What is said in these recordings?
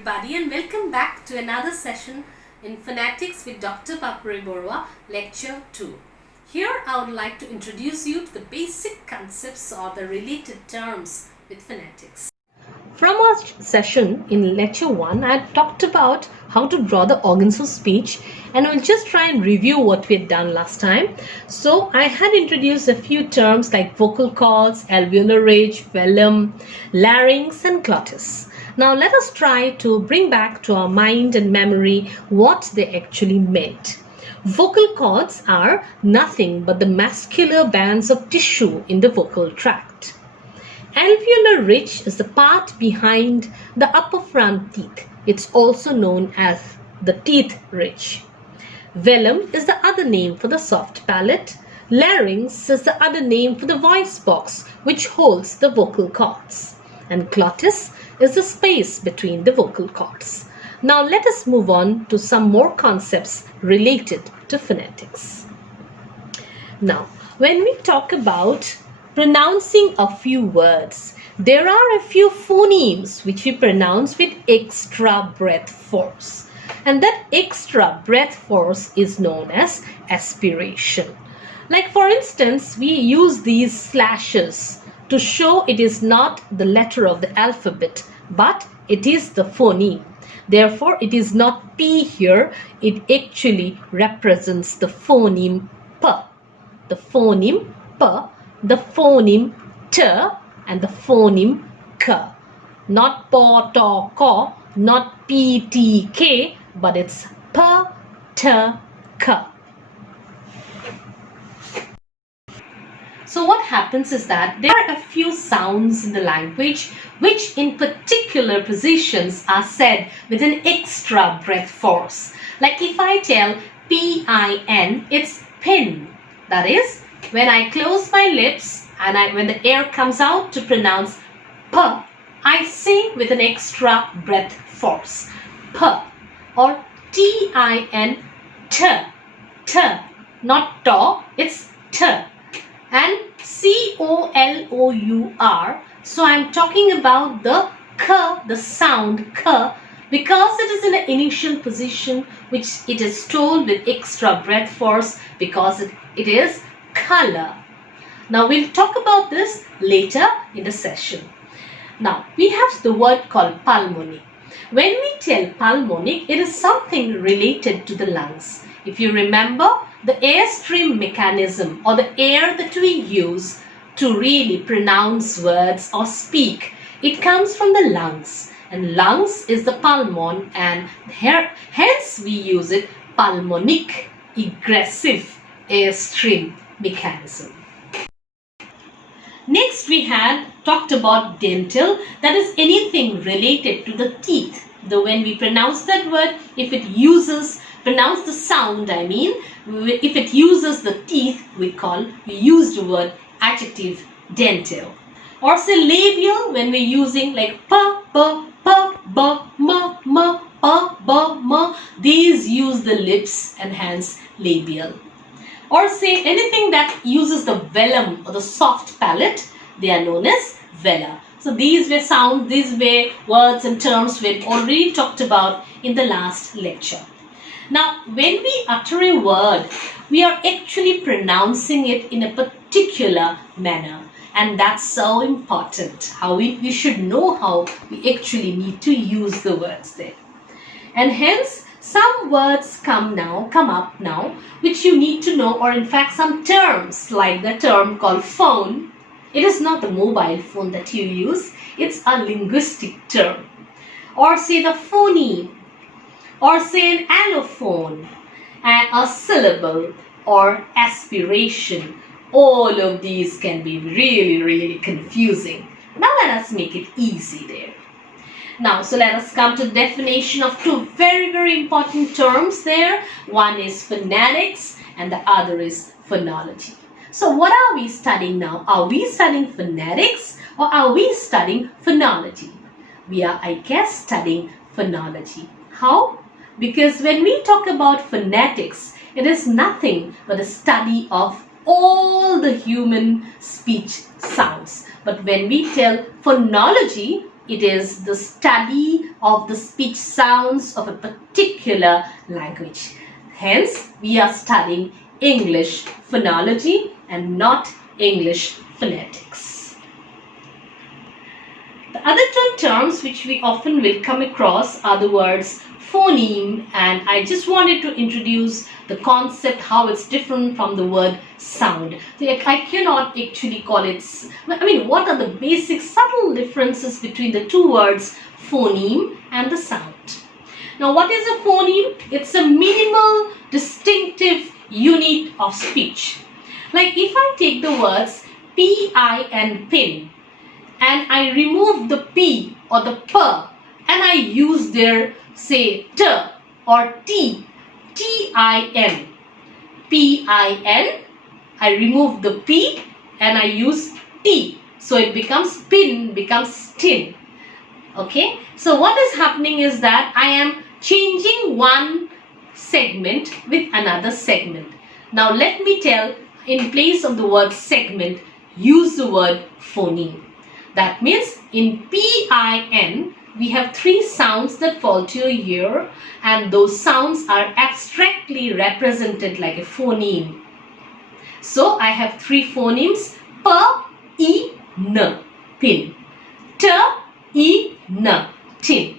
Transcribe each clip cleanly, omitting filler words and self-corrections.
everybody, and welcome back to another session in Phonetics with Dr. Papori Barooah, Lecture 2. Here I would like to introduce you to the basic concepts or the related terms with phonetics. From our session in Lecture 1, I had talked about how to draw the organs of speech, and we'll just try and review what we had done last time. So I had introduced a few terms like vocal cords, alveolar ridge, velum, larynx and glottis. Now let us try to bring back to our mind and memory what they actually meant. Vocal cords are nothing but the muscular bands of tissue in the vocal tract. Alveolar ridge is the part behind the upper front teeth. It's also known as the teeth ridge. Velum is the other name for the soft palate. Larynx is the other name for the voice box, which holds the vocal cords. And glottis is the space between the vocal cords. Now let us move on to some more concepts related to phonetics. Now, when we talk about pronouncing a few words, there are a few phonemes which we pronounce with extra breath force. And that extra breath force is known as aspiration. Like for instance, we use these slashes to show it is not the letter of the alphabet, but it is the phoneme. Therefore, it is not P here, it actually represents the phoneme P. The phoneme P, the phoneme T, and the phoneme K. Not P, T, K, not P, T, K, but it's P, T, K. So what happens is that there are a few sounds in the language which in particular positions are said with an extra breath force. Like if I tell P-I-N, it's pin. That is, when I close my lips and when the air comes out to pronounce P, I say with an extra breath force. P. Or T-I-N, T. T. Not to, it's T. And C-O-L-O-U-R. So I'm talking about the K, the sound K, because it is in an initial position which it is told with extra breath force because it is color. Now we'll talk about this later in the session. Now we have the word called pulmonic. When we tell pulmonic, it is something related to the lungs. If you remember, the airstream mechanism or the air that we use to really pronounce words or speak, it comes from the lungs, and lungs is the pulmon, and hence we use it pulmonic egressive airstream mechanism. Next we had talked about dental, that is anything related to the teeth. Though when we pronounce that word, if it pronounce the sound, if it uses the teeth, we use the word adjective dental. Or say labial, when we're using like pa, pa, pa, ba, ma, ma, pa, ba, ma, these use the lips and hence labial. Or say anything that uses the velum or the soft palate, they are known as velar. So these were words and terms we've already talked about in the last lecture. Now, when we utter a word, we are actually pronouncing it in a particular manner. And that's so important. We should know how we actually need to use the words there. And hence, some words come up now, which you need to know, or in fact some terms like the term called phone. It is not the mobile phone that you use. It's a linguistic term. Or say the phoneme. Or say an allophone, and a syllable, or aspiration. All of these can be really, really confusing. Now let us make it easy there. Now, so let us come to the definition of two very, very important terms there. One is phonetics and the other is phonology. So what are we studying now? Are we studying phonetics or are we studying phonology? We are, I guess, studying phonology. How? Because when we talk about phonetics, it is nothing but a study of all the human speech sounds. But when we tell phonology, it is the study of the speech sounds of a particular language. Hence, we are studying English phonology and not English phonetics. The other two terms which we often will come across are the words phoneme, and I just wanted to introduce the concept, how it's different from the word sound. So I cannot actually call it, what are the basic subtle differences between the two words phoneme and the sound? Now, what is a phoneme? It's a minimal distinctive unit of speech. Like if I take the words P-I and pin, and I remove the P or the P, and I use their, say, T or T, T-I-N, P-I-N, I remove the P and I use T. So it becomes pin, becomes tin. Okay, so what is happening is that I am changing one segment with another segment. Now let me tell, in place of the word segment, use the word phoneme. That means in P-I-N, we have three sounds that fall to your ear, and those sounds are abstractly represented like a phoneme. So I have three phonemes: P, E, N, pin; T, E, N, tin.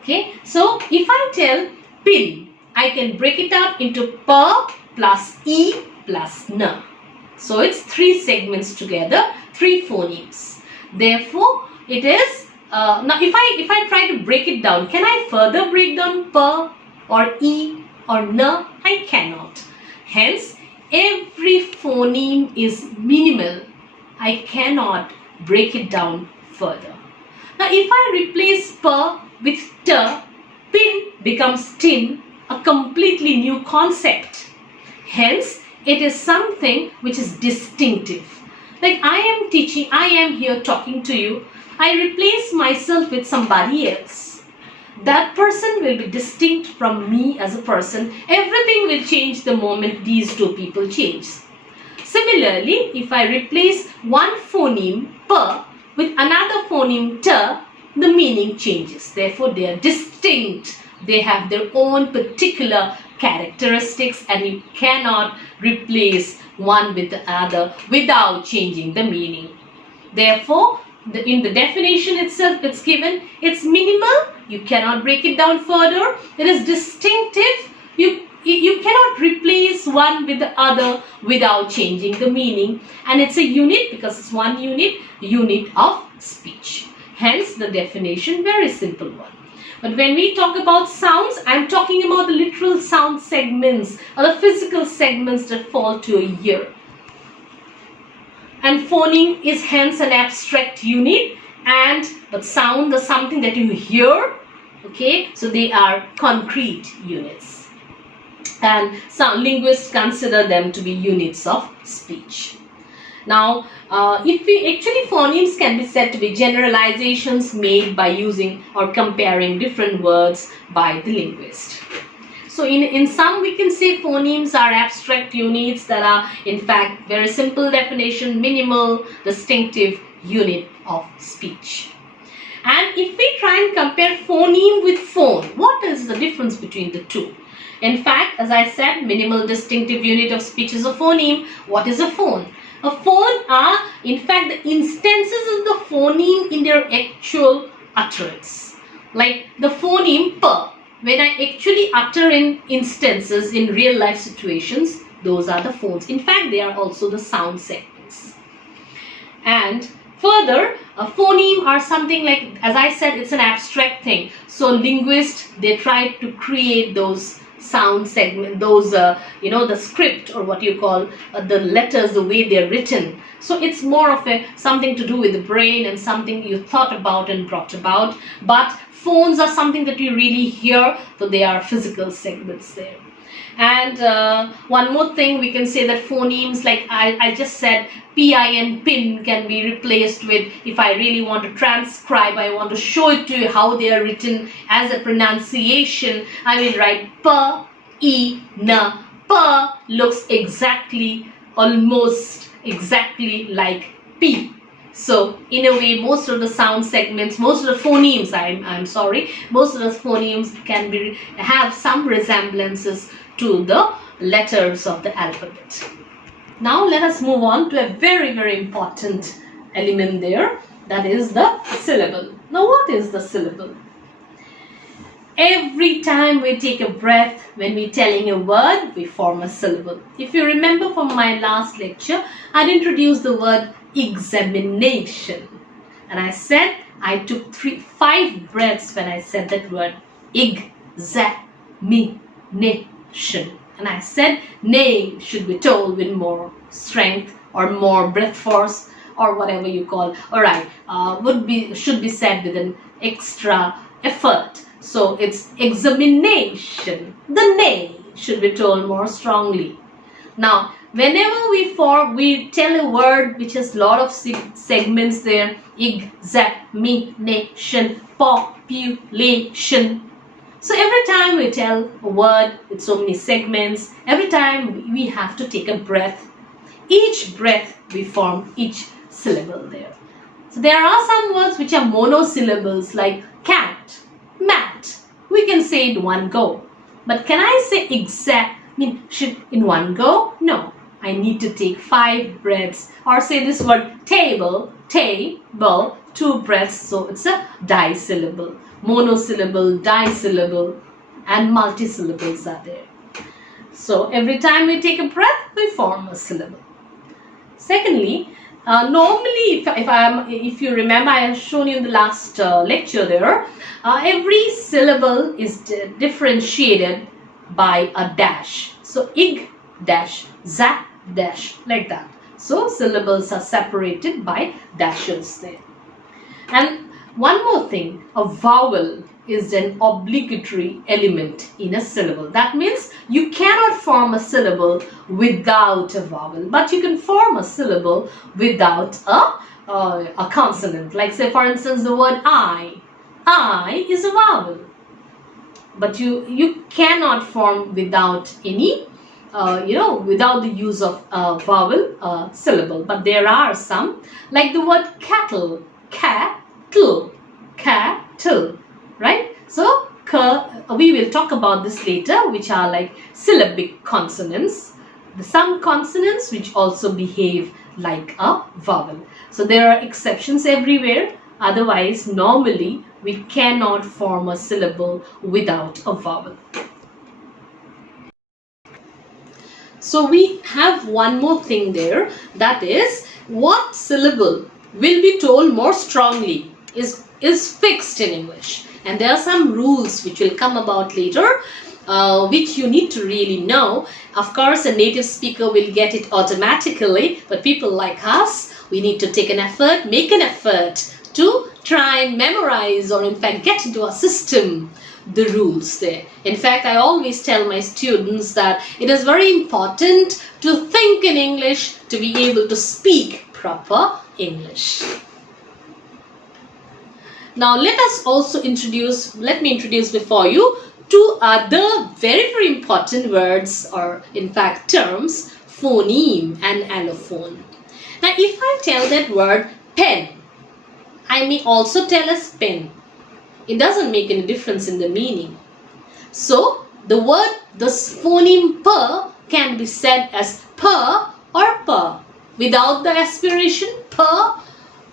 Okay, so if I tell pin, I can break it up into P plus E plus N. So it's three segments together, three phonemes. Therefore, it is, now if I try to break it down, can I further break down P or E or N? I cannot. Hence, every phoneme is minimal. I cannot break it down further. Now, if I replace P with T, pin becomes tin, a completely new concept. Hence, it is something which is distinctive. Like I am teaching, I am here talking to you, I replace myself with somebody else. That person will be distinct from me as a person. Everything will change the moment these two people change. Similarly, if I replace one phoneme P with another phoneme T, the meaning changes. Therefore, they are distinct. They have their own particular characteristics, and you cannot replace one with the other without changing the meaning. Therefore, in the definition itself, it's given, it's minimal. You cannot break it down further. It is distinctive. You cannot replace one with the other without changing the meaning. And it's a unit, because it's one unit of speech. Hence, the definition, very simple one. But when we talk about sounds, I'm talking about the literal sound segments or the physical segments that fall to a ear. And phoneme is hence an abstract unit, but sound is something that you hear. Okay, so they are concrete units. And some linguists consider them to be units of speech. Now, phonemes can be said to be generalizations made by using or comparing different words by the linguist. So in some, we can say phonemes are abstract units that are in fact very simple definition, minimal, distinctive unit of speech. And if we try and compare phoneme with phone, what is the difference between the two? In fact, as I said, minimal distinctive unit of speech is a phoneme. What is a phone? A phone are in fact the instances of the phoneme in their actual utterance. Like the phoneme P, when I actually utter in instances in real life situations, those are the phones. In fact, they are also the sound segments. And further, a phoneme are something like, as I said, it's an abstract thing. So linguists, they try to create those sound segment, those the script, or what you call the letters, the way they're written. So it's more of something to do with the brain and something you thought about and brought about. But phones are something that you really hear, so they are physical segments there. And one more thing, we can say that phonemes, like I just said, PIN, pin, can be replaced with, if I really want to transcribe, I want to show it to you how they are written as a pronunciation, I will write P, E, N. P looks almost exactly like P. So in a way, most of the sound segments, most of the phonemes, most of the phonemes can have some resemblances to the letters of the alphabet. Now let us move on to a very, very important element there, that is the syllable. Now what is the syllable? Every time we take a breath, when we're telling a word, we form a syllable. If you remember from my last lecture, I introduced the word examination. And I said I took 5 breaths when I said that word, examination. And I said nay should be told with more strength or more breath force or whatever you call. Alright, should be said with an extra effort. So it's examination. The nay should be told more strongly. Now, whenever we tell a word which has lot of segments there, examination, population. So every time we tell a word with so many segments, every time we have to take a breath. Each breath we form each syllable there. So there are some words which are monosyllables like cat, mat. We can say it in one go. But can I say should in one go? No. I need to take 5 breaths. Or say this word table, 2 breaths. So it's a disyllable. Monosyllable, disyllable, and multisyllables are there. So every time we take a breath, we form a syllable. Secondly, normally, if you remember, I have shown you in the last lecture there, every syllable is differentiated by a dash. So ig dash, za dash, like that. So syllables are separated by dashes there. And one more thing, a vowel is an obligatory element in a syllable. That means you cannot form a syllable without a vowel, but you can form a syllable without a consonant. Like say for instance the word I is a vowel, but you cannot form without any without the use of a vowel syllable. But there are some, like the word cattle, cattle, right? So we will talk about this later, which are like syllabic consonants. Some consonants which also behave like a vowel. So there are exceptions everywhere. Otherwise, normally we cannot form a syllable without a vowel. So we have one more thing there, that is what syllable will be told more strongly is fixed in English. And there are some rules which will come about later, which you need to really know. Of course, a native speaker will get it automatically, but people like us, we need to take an effort, make an effort to try and memorize or in fact get into our system the rules there. In fact, I always tell my students that it is very important to think in English to be able to speak proper English. Now let me introduce before you 2 other very, very important words, or in fact terms, phoneme and allophone. Now if I tell that word pen, I may also tell as pen. It doesn't make any difference in the meaning. So the phoneme per can be said as per or per, without the aspiration, per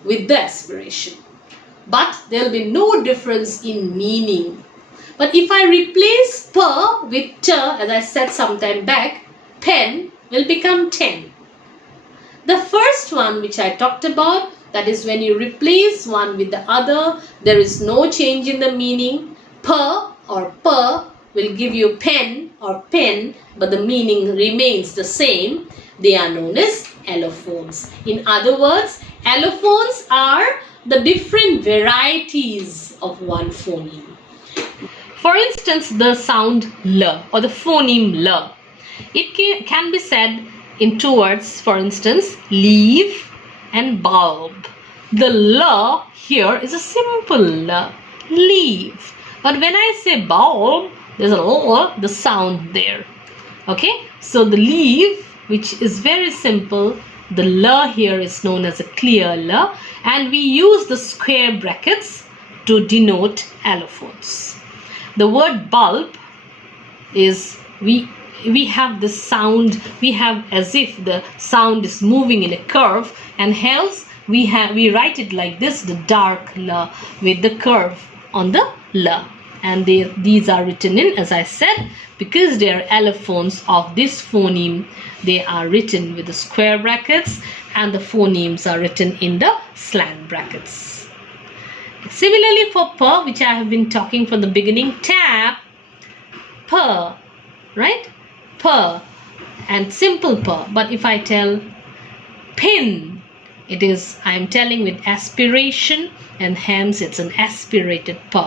with the aspiration. But there will be no difference in meaning. But if I replace per with ter, as I said some time back, pen will become ten. The first one which I talked about, that is when you replace one with the other, there is no change in the meaning. Per or per will give you pen or pen, but the meaning remains the same. They are known as allophones. In other words, allophones are the different varieties of one phoneme. For instance, the sound L or the phoneme L. It can be said in 2 words, for instance, leaf and bulb. The L here is a simple L, leaf. But when I say bulb, there's a L, the sound there. Okay, so the leaf, which is very simple, the L here is known as a clear L, and we use the square brackets to denote allophones. The word bulb is, we have the sound, we have as if the sound is moving in a curve, and hence we write it like this, the dark L with the curve on the L, and these are written in, as I said, because they are allophones of this phoneme, they are written with the square brackets, and the phonemes are written in the slant brackets. Similarly for P, which I have been talking from the beginning, tap, P, right? P and simple P. But if I tell pin, it is, I am telling with aspiration, and hence it's an aspirated P.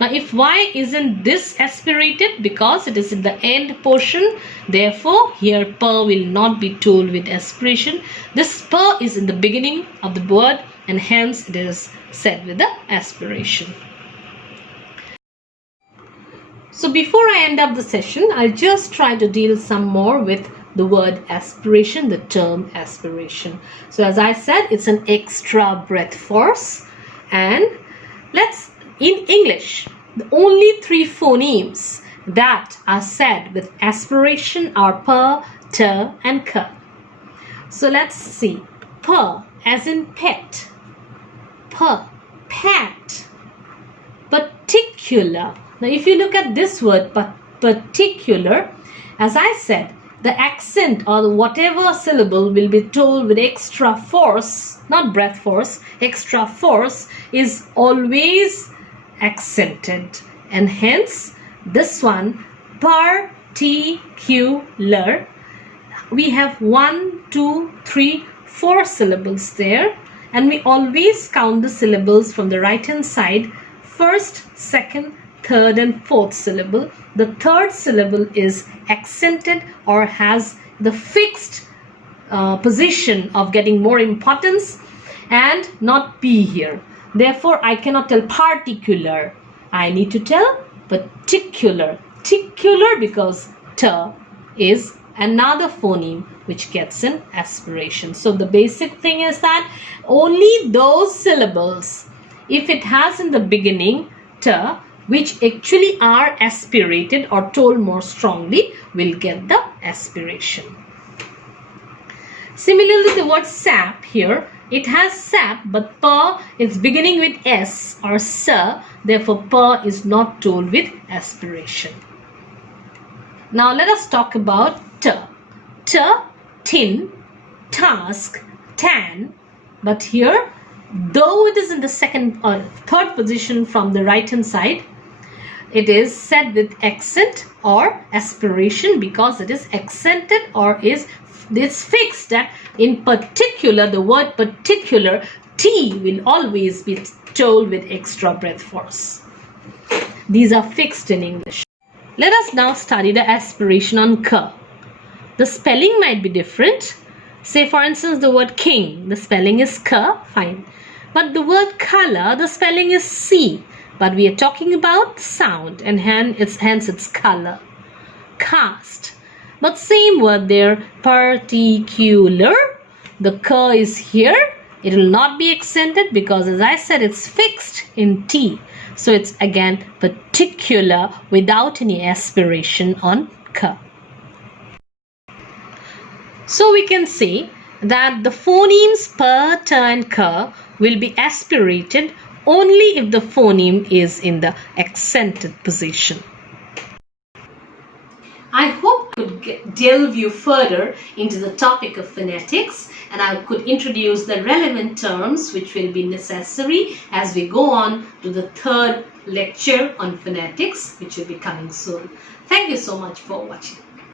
Now if why isn't this aspirated? Because it is in the end portion, therefore here P will not be told with aspiration. This P is in the beginning of the word, and hence it is said with the aspiration. So before I end up the session, I'll just try to deal some more with the word aspiration, the term aspiration. So as I said, it's an extra breath force, and let's, in English, the only three phonemes that are said with aspiration are P, T and K. So let's see. P as in pet, P, pat, particular. Now if you look at this word particular, as I said, the accent or whatever syllable will be told with extra force, not breath force, extra force is always accented, and hence this one, particular, we have 1, 2, 3, 4 syllables there, and we always count the syllables from the right hand side, first, second, third and fourth syllable. The third syllable is accented or has the fixed position of getting more importance and not P here. Therefore, I cannot tell particular. I need to tell particular. Particular because T is another phoneme which gets an aspiration. So the basic thing is that only those syllables, if it has in the beginning T, which actually are aspirated or told more strongly, will get the aspiration. Similarly, the word sap here, it has sap, but P is beginning with S or S, therefore P is not told with aspiration. Now let us talk about T. T, tin, task, tan, but here, though it is in the second or third position from the right hand side, it is said with accent or aspiration because it is accented or is fixed that in particular, the word particular, T will always be told with extra breath force. These are fixed in English. Let us now study the aspiration on K. The spelling might be different. Say for instance the word king, the spelling is K, fine. But the word color, the spelling is C. But we are talking about sound, and hence it's color. Cast, but same word there, particular. The K is here. It will not be accented because, as I said, it's fixed in T. So it's again particular without any aspiration on K. So we can say that the phonemes P, T and K will be aspirated only if the phoneme is in the accented position. I hope I could delve you further into the topic of phonetics, and I could introduce the relevant terms which will be necessary as we go on to the third lecture on phonetics, which will be coming soon. Thank you so much for watching.